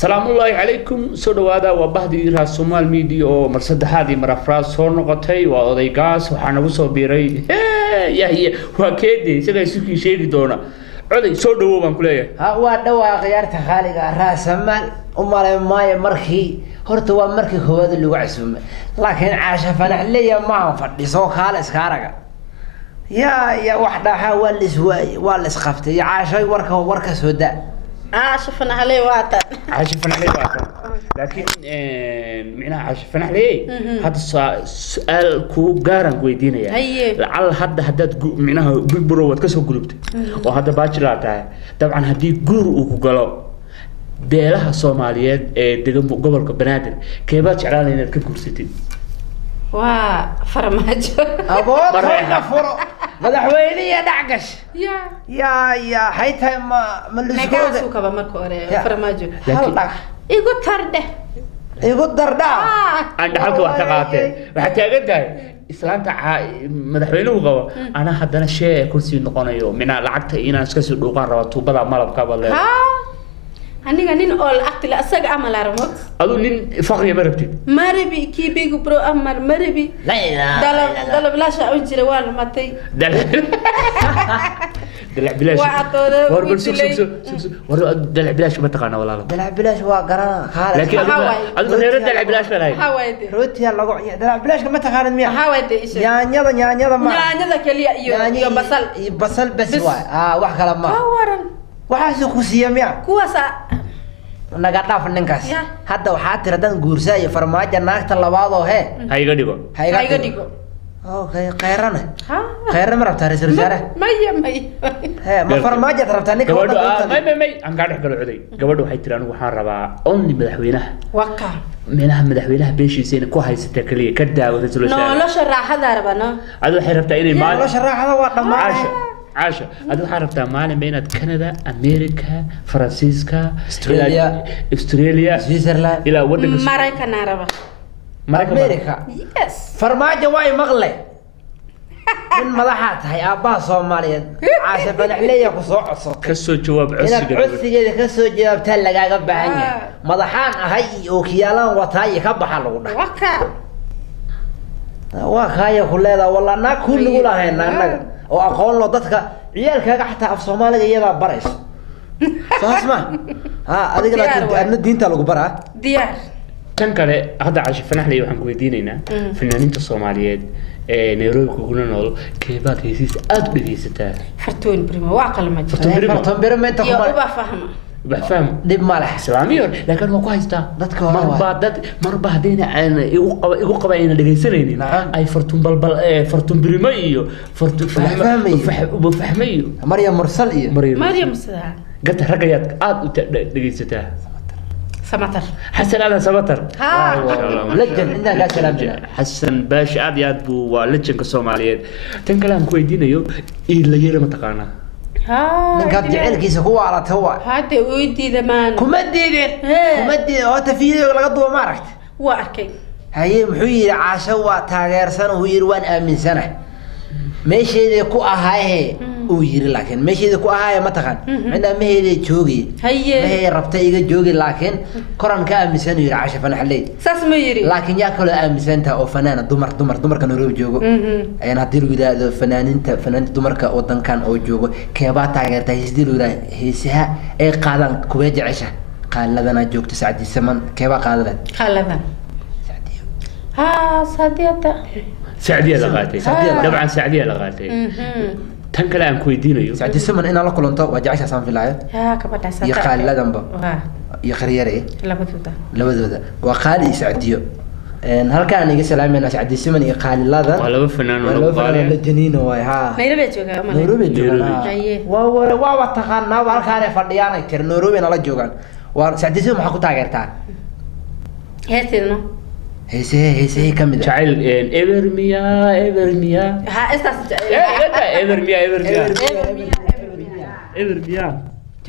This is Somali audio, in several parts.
السلام الله عليكم سودو هذا وبهدي راس سومال ميديا او مرصد هذه مرافراس soo noqotay waa odaygaas waxaan ugu soo biiray yahay waa keedii sida isku sheegi doona oday soo dhawo baan ku leeyahay ha waa dhawaa qiyaarta khaaliga raas soomaal umale maay markii horta waa markii koowaad lagu casuumay laakiin caasha fanax leeyahay ma fadhiso khaal iska araga ya wax dhaha waa la isqaftay caasha warka soo daa عاشفنا عليه واتن عاشفنا عليه واتن لكن معناها عاشفنا عليه هذا سؤال كو قارن ويدينيا لعل هذا معناها بروت كسو قلبت وهذا باجلا تاع طبعا هدي قور وقالوا beelaha Soomaaliyeed ee degan gobolka Banaadir keeba jeclaan inaad ka guursatid waa farmaajo abood furo madaxweynaha dhacgash ya hayta ma lisoo ka ba marka hore farmaajo igu tardhe aan halka wax ka qaatay waxa taagan tahay islaanta madaxweynuhu qabo ana haddana shay kursi noqonayo mina lacagta inaan iska soo dhuuqan rabo tuubada malabka balee aniga nin oo lacagta la asaga amal armood adu nin faqri marabti maribi kibigu bro amar maribi dalab la shaa u jira waa matay دلع بلاش ورب سوق دلع بلاش ما تقانا ولا دلع بلاش وقرا خالد لكن هذا غير دلع بلاش ولا حوايدي روتي يلا قوي دلع بلاش ما تقانا مية حوايدي ايش يا نيضا ما كلي يا بصل بس واي واحد كلام ما waxaa ku siiyay kuwaasa naga dhaaf ninkaas hadda waxa tiradan guursaay farmaajo naagta labaad oo he hayga dhigo okay qeyrana ma rabtaa ra'iisul wasaare he ma farmaajo rabtaa ninka may aan ka dhax galo cuday gabadhu waxay tiraan waxaan rabaa only madaxweynaha waka madaxweynaha beeshiisayna ku haysata kaliya ka daawo ra'iisul wasaare la sharaxada rabana adu waxay rabtaa inay maal la sharaxada waa dhamaan عاشا هذا حرفت مالين بين كندا أمريكا فرنسيسكا أستراليا سويسرلاند إلى ودك ماريكان عربة أمريكا يس فرماجة واي مغلى من ملاحات هاي أبا صوماليا عاشا بنحلية كسو كسو جواب عسي كده كسو جواب تلقى قبع عني مضحان هاي وكيالان وطاي كبح لغنا وكايا كلها والله نا كل نقولها هنا oo aqoon loo dadka ciyaalkaaga xataa af Soomaaliga iyada barayso saasma adigana aadna diinta lagu baraa diyaar tan kale hadda cashi fanaxley waxaan ku weydiinaynaa fanaaniinta Soomaaliyeed ee Nairobi ku nool keebaa heesiis aad dhageysataa fartoon primo waa qalma fartoon primo inta kuma uba fahma بفهم دب مالح سلاميون لكن ما كويستا دتك مربا هدينا انا igu qabayna dhageysanaynin ay fartun balbal fartun birimayo fartun fahmayo Maryam Mursal iyo Maryam Mursal gata ragayad aad u dhageysataa سمتر حسن هذا سمتر لجن عندنا كلام حسن باش عاد ياد بو لجن كسوماليين تن كلام كويدينيو إلا يرى متقانا نقد جعلكيس هو على توا هذا ويدي زمان كمديدين هو تفيدي ولا قدوة ما رحت واركي هاي محيي عاشوا تاجر سنة ويروان آمن سنة ماشي ذي كو أهاي وير لكن ماشي ذي كو أهاي ما تخن عندنا ما هي ذي جوجي ما هي ربطة جوجي لكن كرم كآمن سنة ير عاش فنحلي ساس ميري لكن يأكل آمن سنة أو فنان دمر كانوا يروح جوجو أنا هدير ودا فنان دمر كأوطن كان أو جوجو كيبات تاجر تهزدير ودا هيسها أي قادن كويج عشة قال لنا جوج تسعدي سمن كيبا قادن سعدية سعدية لغاتي طبعا سعدية لغاتي تن كلام كويدينيو سعدي سمن إن الله كلهم تو وجعش عشان في العيب كبدا يقال لا ذنبه يخريري لبدوده وقال سعديو إن هل كان يجي سلامنا سعدي سمن يقال لا ذن ولا بفنان ولا بفنان الجنين ويا ها نيروبي جوغان واو تقنا وهل كان فديان كير نيروبي نلا جوغان وسعدي سمن حكو تاغيرتان هيتنا هي كم ده شايل إبرميا ها استاس إبرميا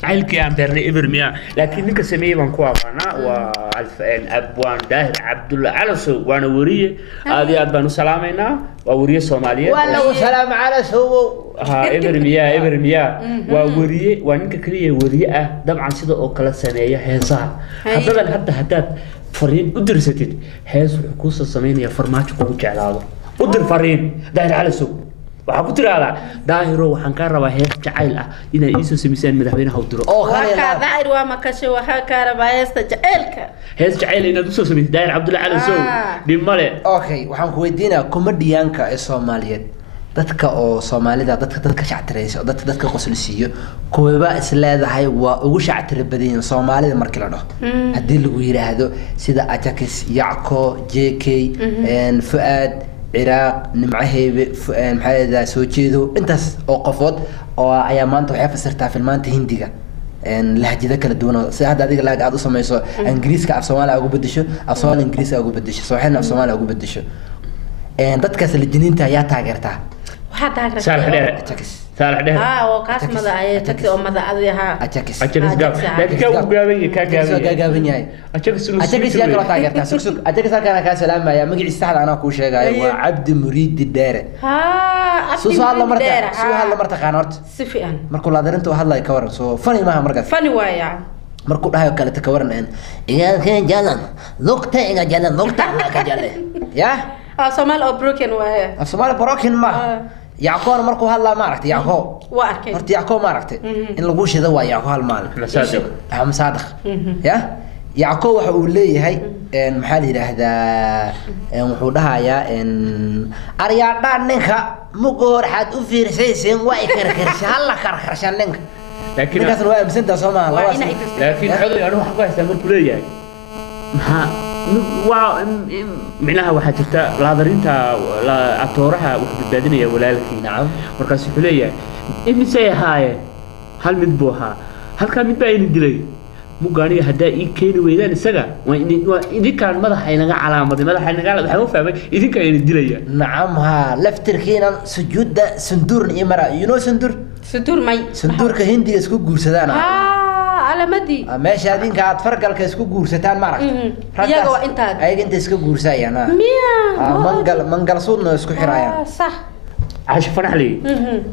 عيلك يا بيرني إبرميا لكن نك سميه بنكوا أنا وأبوان داهر عبد الله على سو وأنا وريه هذه أبان سلامنا ووريه سومالية ولا سلام على سو ها إبرميا ووريه وأنك كليه وريه طبعا سيدا أو كلا سنة هزار هذا فرين ودرستي هز حكوس السمين يا فرماتك وجع هذا ودر فرين داهر على سو waxaa ku tiraahdaa daahiro waxaan ka rabaa hees jacayl ah inay iiso samiseen madaxweynaha u diro oo ka daahir waa ma kashay waxa ka rabaa heesta jacaylka hees jacayl inaad u soo samisay daahir Cabdulla Cali Sow dhimale okay waxaan ku weydiinaa comedianka ee Soomaaliyeed dadka oo Soomaalida dadka shactiraysa dadka qoslisiyo kuwaba isleedahay waa ugu shactir badan Soomaalida markii la dhaho hadii lagu yiraahdo sida Ajax Yacko JK Fuad عراق نمعهيب محايدا سوجيدو انتس او قفود او ايا مانتا waxay fasirtaa filmaanta hindiga lahjada kala duwan si hadda adiga la aad u sameeyso ingiriiska af Soomaaliya ugu bedesho af Soomaaliya ingiriiska ugu bedesho Sooxina af Soomaaliya ugu bedesho dadkaas lijiniinta ayaa taageertaa waxa taageertaa صالح ده وكاس ماذا أيه تكسي أو ماذا أذيها أتكس جاب لكن كم جابني أتكس يا كلا تاجرت سوق أتكس كان كاس الأمة يا مجلس استحد أنا كل شيء جاي وعبد مريد الدار سؤال الله مرت قانرت سفيان مركول هذا أنتوا هلا يكورن سو فني ما مركز فني وايع مركول هاي كلا تكورن إن إذا كان جالن ذقت إذا جالن ذقت ما كجالن يا سومال أو بروكن وايع سومال بروكن ما يعقوب مركو هلا ما عرفت يعقوب واركي مرت يعقوب ما عرفت إن لقوش ذا ويعقوب هالمال مصادق مصادق يا يعقوب وحول لي هاي إن محل هذا وحولها يا إن أرياض نخا مقور حد أفير سيسين وإكركرش هلا كركرشان نخ لكن نخا سنوات مسنت سوما لكن حلو أنا حقا يستمر كل يعني معناها waxaa jirta laadarinta atooraha wax badbaadinaya walaalkii nacam markaas wuxuu leeyahay imisay haayeen hal mid buu ahaa halka mid baa in dilay mugaaniga hadaa ii keeni weydaan isaga waa idinkaan madaxa inaga calaamaday madaxa inaga waxaan u fahmay idinka ay dilaya nacam ha laftirkiina sujuuda sundur imara sundur may sundurka hindiga isku guursadaan على مدي ماشي هذين كانت فرق الكيسكو جورستان معك يا جو أنت أي أنت إسكو جورساي أنا منقل صوتنا إسكو حرايا صح عاش فرح لي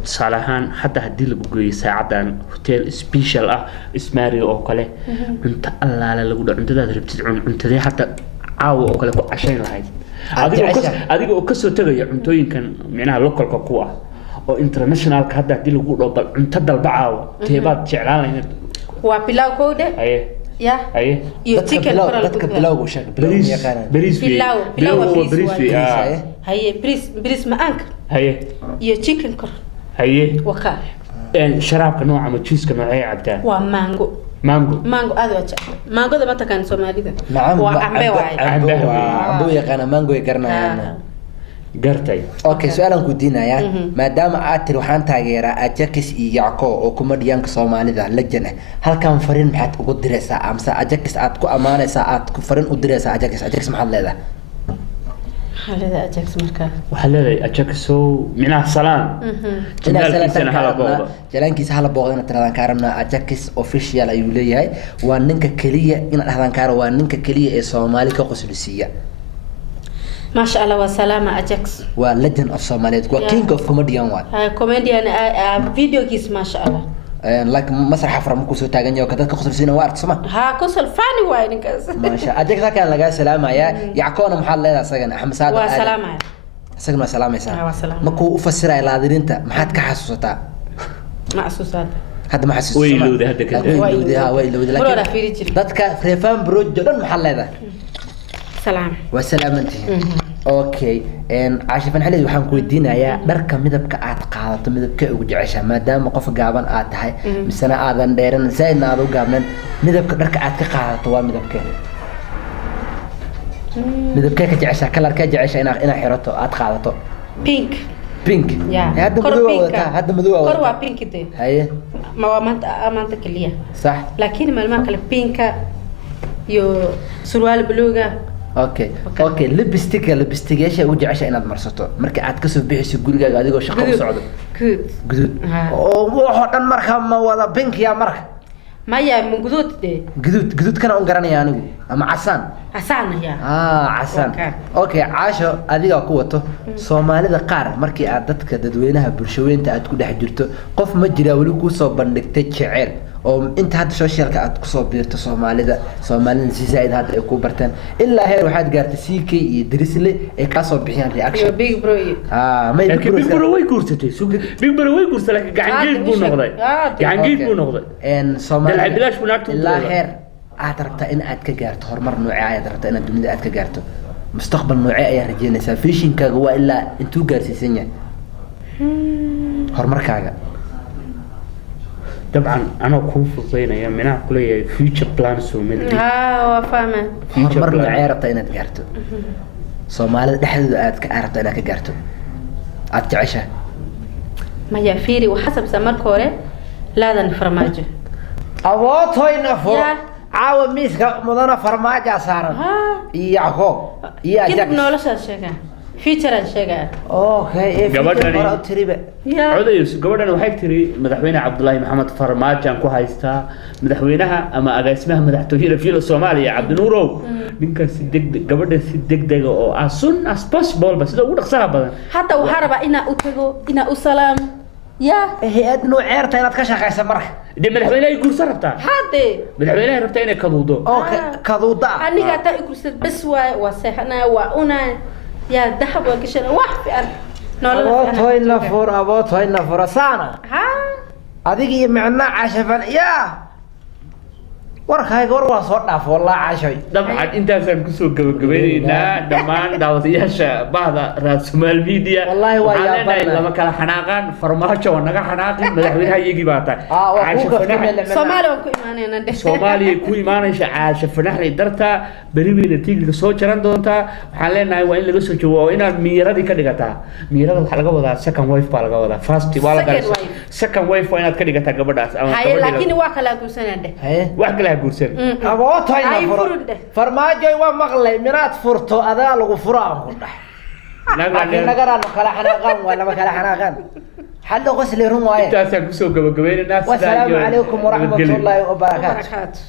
صالحان حتى هديل بقولي ساعدان هوتيل سبيشال اسماري أو كله أنت الله لا لقول أنت ده ربت أنت ده حتى عاو أو كله عشان الهاي هذيك وكسر تغير أنتوين كان معناها لوكال كقوة أو إنترناشنال كهذا هديل بقول أنت ده البعاو تيبات شعلان وبلاو كوده يا يتيكل برا بلاو وش بريس هي بريس ما أنك هي يتيكل كر هي وكا شراب كنوع ما تشيز كنوع أي عبدان مانجو هذا مانجو ده ما تكان سومالي ده نعم وعمبي عمبو يقانا مانجو يقرنا gartay okay su'aalan ku diinaya maadaama aad tir waxaan taageeraa Ajax iyo Yacko oo comedianka Soomaalida lajan ah halkan fariin maxaad ugu diraysaa amsa Ajax aad ku amaanaysaa aad ku fariin u diraysaa Ajax maxaad leedahay هذا Ajax marka waxa leedahay Ajax soo mina salaan jalaalkiisa hala booqdana tiradan kaarna Ajax official ayuu leeyahay waa ninka kaliya in dhahdaan kaar waa ninka kaliya ee Soomaali ka qoslisiya ما شاء الله وسلامة أجاكس ولجن of Somalia وكينج of comedian وان كوميديان فيديو كيس ما شاء الله like مسرح حفرة مكوسو تاجنيا وكذا كخسر سنة وارد سما كوسل فاني وين كذا ما شاء أجاكس كان لقى سلامة يا يعقونا محل لا سجن أحمد سعد وسلامة سجن وسلامة يا مكو فسر إلى هذه أنت ما حد كحسوستا محسوسات هذا ما حسوس ويلو ده هذا كذا ويلو ده لكن ضدك فريفان برود جدًا محل هذا سلام وسلامتي اوكي ان عاشفان حلي waxaan ku weydiinayaa dharka midabka aad qaadato midabka ugu jeceshaa maadaama qof gaaban aad tahay misana aadan dheeran sayna aad u gaabnan midabka dharka aad ka qaadato waa midabka ka jeceshaa kalarka jeceshaa ina xirato aad qaadato pink hadda madow kor waa pink de haye ma waa maanta kaliya صح laakiin malma kale pinka iyo surwaal buluuga اوكي لبستيك ايش وجه عشان inaad marsato marka aad ka soo bixiso gurigaaga adigoo shaqo u socdo good oo waxa dhan marka ma wada pink ya marka مايا من جدود دي جدود كان أنقرني يعني أما عسان عسان يا عسان أوكي عاشو أديك قوته سومالي ذا قار مركي عدتك ددوينها برشوين تأت كل حجرته قف مجرى ولكو صوب إنك تشعر أو أنت هاد سوشيال كأت كصوب بيرت سومالي ذا سومالي نسيزايد هاد يكوبرتن إلا هي روحات قارت سيكي يدرس لي كصوب بحيان رياكشن بيج بروي ما لكن بيج بروي كورستي سوق بيج بروي كورس لك قاعد بو نقضي قاعد بو نقضي إن سومالي دلع بلاش بناكتو لا خير أعترفت إن أتكجرت هرمر نوعية أعترفت إن الدنيا أتكجرته مستقبل نوعية رجينا سافيشين كجوا إلا أنتو جالسين سنة هرمر كاجا طبعا أنا كوف زينا يا منع كلية future plans ومدري وفاهمة هرمر نوعية عرفت إن أتكجرته سومالي دحد عرفت إن أتكجرته أتعشى ما يفيري وحسب سمر كوري لا ذا الفرماجة أبوت هاي نفو عاو ميسك مدنا فرماجة صار ياهو يا كده بنولش الشجع فيتشر الشجع اوكي قبلنا تريبه عوديس قبلنا waxay tiri madaxweyne Cabdullaahi Maxamed Farmaajo ku haysta madaxweynaha ama agaasimaha madaxtooyada fiila Soomaaliya Cabdinuurow ninka si degdeg gabadha si degdeg oo as soon as possible bas sida ugu dhaqsaha badan hadda waxa raba ina u tago ina u salaam يا هي أدنو عيرتا إنها تكشخ سمرح دي مدحوينها يقول سربتا هادي مدحوينها ربتا إنها كضوضو كضوضا أني قاعدة يقول سد بس وسحنا وأنا يا ذهب وكشنا واحد في أرض أبوت هاي النفور أبوت هاي النفور سانا هذيك معنا عشفا يا warka ay goor waa soo dhaaf wallahi caashay dabcan intaasaan ku soo gabagabeynaa dhamaan daawadayaasha bahda raasmaal media wallahi waa yaabana lama kala xanaaqan farmaajo naga xanaaqin madaxweynaha iyagii baa tahay Soomaaliya ku imaanayna Soomaaliya ku imaanaysa caasha fanaxay darta bari weyn tiiga soo jaran doonta waxaan leenahay waa in laga soo jawaabo inaad miiradii ka dhigataa miirada waxa laga wadaa second wave baa laga wadaa first waa laga second wave waa inaad ka dhigataa gabadhaas ama gabadha laakiin waa kala guursanade wax kala guursan أبوت هاي نفر فرماجي ومغلي مرات فرتو أذا لغو فرام لكن نقرأ نقلا حناقان ولا ما كلا حناقان حل غسل رمواية والسلام عليكم ورحمة الله وبركاته